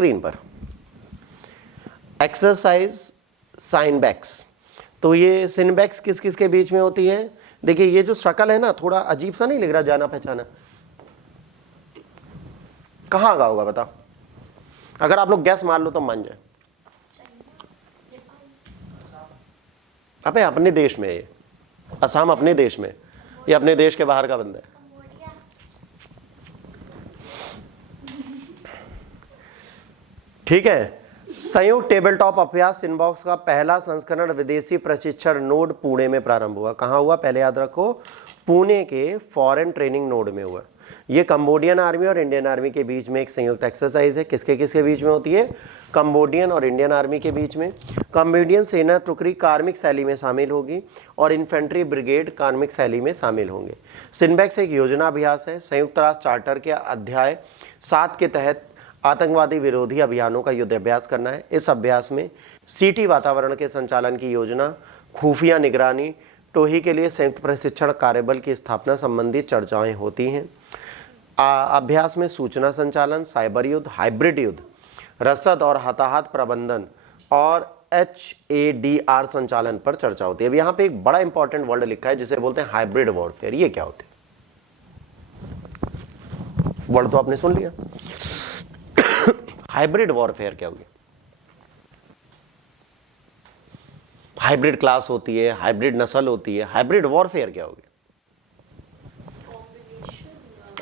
Screen पर। Exercise साइनबैक्स, तो ये सिनबैक्स किस किस के बीच में होती है? देखिए ये जो शक्ल है ना, थोड़ा अजीब सा नहीं लग रहा, जाना पहचाना? कहाँ का होगा बताओ, अगर आप लोग गैस मार लो तो मान जाए। अबे अपने देश में, ये असम अपने देश में, ये अपने देश के बाहर का बंदा है। ठीक है। संयुक्त टेबल टॉप अभ्यास सिनबॉक्स का पहला संस्करण विदेशी प्रशिक्षण नोड पुणे में प्रारंभ हुआ। कहाँ हुआ? पहले याद रखो, पुणे के फॉरेन ट्रेनिंग नोड में हुआ। ये कंबोडियन आर्मी और इंडियन आर्मी के बीच में एक संयुक्त एक्सरसाइज है। किसके किसके बीच में होती है? कंबोडियन और इंडियन आर्मी के बीच में। कंबोडियन सेना टुकड़ी कार्मिक शैली में शामिल होगी और इन्फेंट्री ब्रिगेड कार्मिक शैली में शामिल होंगे। सिनबैक्स एक योजना अभ्यास है। संयुक्त राष्ट्र चार्टर के अध्याय 7 के तहत आतंकवादी विरोधी अभियानों का युद्ध अभ्यास करना है। इस अभ्यास में सिटी वातावरण के संचालन की योजना, खुफिया निगरानी, टोही के लिए संयुक्त प्रशिक्षण कार्यबल की स्थापना संबंधी चर्चाएं होती हैं। अभ्यास में सूचना संचालन, साइबर युद्ध, हाइब्रिड युद्ध, रसद और हताहत प्रबंधन और HADR संचालन पर चर्चा होती है। अब यहाँ पे एक बड़ा इंपॉर्टेंट वर्ड लिखा है जिसे बोलते हैं हाइब्रिड वॉरफेयर। ये क्या होते हैं? वर्ड तो आपने सुन लिया। हाइब्रिड वॉरफेयर क्या होगी? हाइब्रिड क्लास होती है, हाइब्रिड नस्ल होती है, हाइब्रिड वॉरफेयर क्या होगी?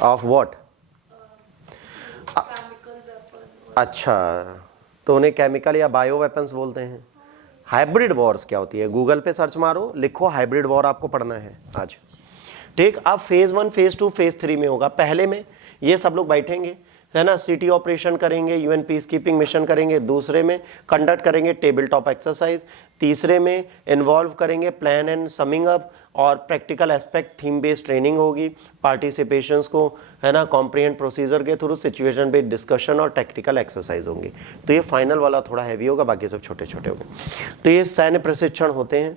Of what? अच्छा, तो उन्हें केमिकल या बायो वेपन्स बोलते हैं। हाइब्रिड वॉर्स क्या होती है? गूगल पे सर्च मारो, लिखो हाइब्रिड वॉर, आपको पढ़ना है आज। ठीक, अब फेज 1, फेज 2, फेज 3 में होगा। पहले में ये सब लोग बैठेंगे, है ना, सिटी ऑपरेशन करेंगे, यूएन पीस कीपिंग मिशन करेंगे। दूसरे में कंडक्ट करेंगे टेबल टॉप एक्सरसाइज। तीसरे में इन्वॉल्व करेंगे प्लान एंड समिंग अप और practical aspect theme based training होगी। पार्टिसिपेशंस को, है ना, कॉम्प्रिहेंड प्रोसीजर के थ्रू सिचुएशन बेस्ड डिस्कशन और टैक्टिकल एक्सरसाइज होंगी। तो ये फाइनल वाला थोड़ा हैवी होगा, बाकी सब छोटे छोटे होंगे। तो ये सैन्य प्रशिक्षण होते हैं।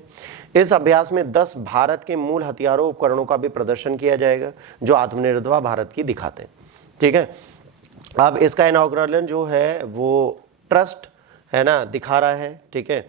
इस अभ्यास में 10 भारत के मूल हथियारों उपकरणों का भी प्रदर्शन किया जाएगा जो आत्मनिर्भर भारत की दिखाते हैं। ठीक है, अब इसका इनॉग्रेशन जो है वो ट्रस्ट, है ना, दिखा रहा है। ठीक है,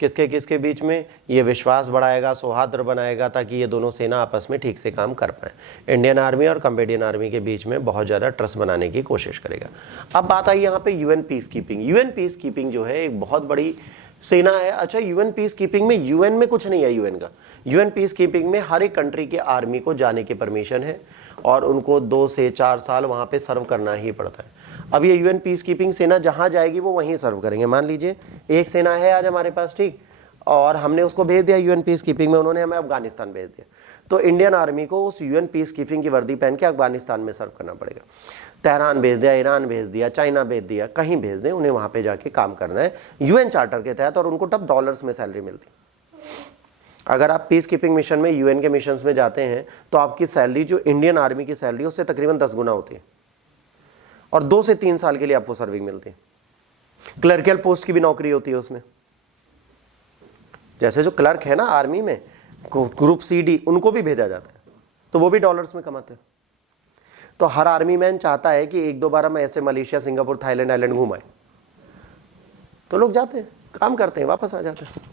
किसके किसके बीच में? ये विश्वास बढ़ाएगा, सौहार्द बनाएगा, ताकि ये दोनों सेना आपस में ठीक से काम कर पाए। इंडियन आर्मी और कंबोडियन आर्मी के बीच में बहुत ज़्यादा ट्रस्ट बनाने की कोशिश करेगा। अब बात आई यहाँ पे UN peace keeping. UN peace keeping जो है एक बहुत बड़ी सेना है। अच्छा, यूएन पीस कीपिंग में यूएन में कुछ नहीं है। यूएन का यूएन पीस कीपिंग में हर एक कंट्री के आर्मी को जाने की परमिशन है और उनको 2 से 4 साल वहाँ पे सर्व करना ही पड़ता है। अब ये यूएन पीस कीपिंग सेना जहाँ जाएगी वो वहीं सर्व करेंगे। मान लीजिए एक सेना है आज हमारे पास, ठीक, और हमने उसको भेज दिया यूएन पीस कीपिंग में, उन्होंने हमें अफगानिस्तान भेज दिया, तो इंडियन आर्मी को उस यूएन पीस कीपिंग की वर्दी पहन के अफगानिस्तान में सर्व करना पड़ेगा। तेहरान भेज दिया, ईरान भेज दिया, चाइना भेज दिया, कहीं भेज दें, उन्हें वहाँ पे जाके काम करना है यूएन चार्टर के तहत, और उनको तब डॉलर्स में सैलरी मिलती। अगर आप पीस कीपिंग मिशन में, यूएन के मिशन में जाते हैं तो आपकी सैलरी जो इंडियन आर्मी की सैलरी उससे तकरीबन 10 गुना होती है, और 2 से 3 साल के लिए आपको सर्विंग मिलती है। क्लर्कियल पोस्ट की भी नौकरी होती है उसमें। जैसे जो क्लर्क है ना आर्मी में, ग्रुप CD, उनको भी भेजा जाता है, तो वो भी डॉलर्स में कमाते हैं। तो हर आर्मी मैन चाहता है कि 1-2 बार हम ऐसे मलेशिया, सिंगापुर, थाईलैंड आइलैंड घुमाएं, तो लोग जाते हैं, काम करते हैं, वापस आ जाते हैं।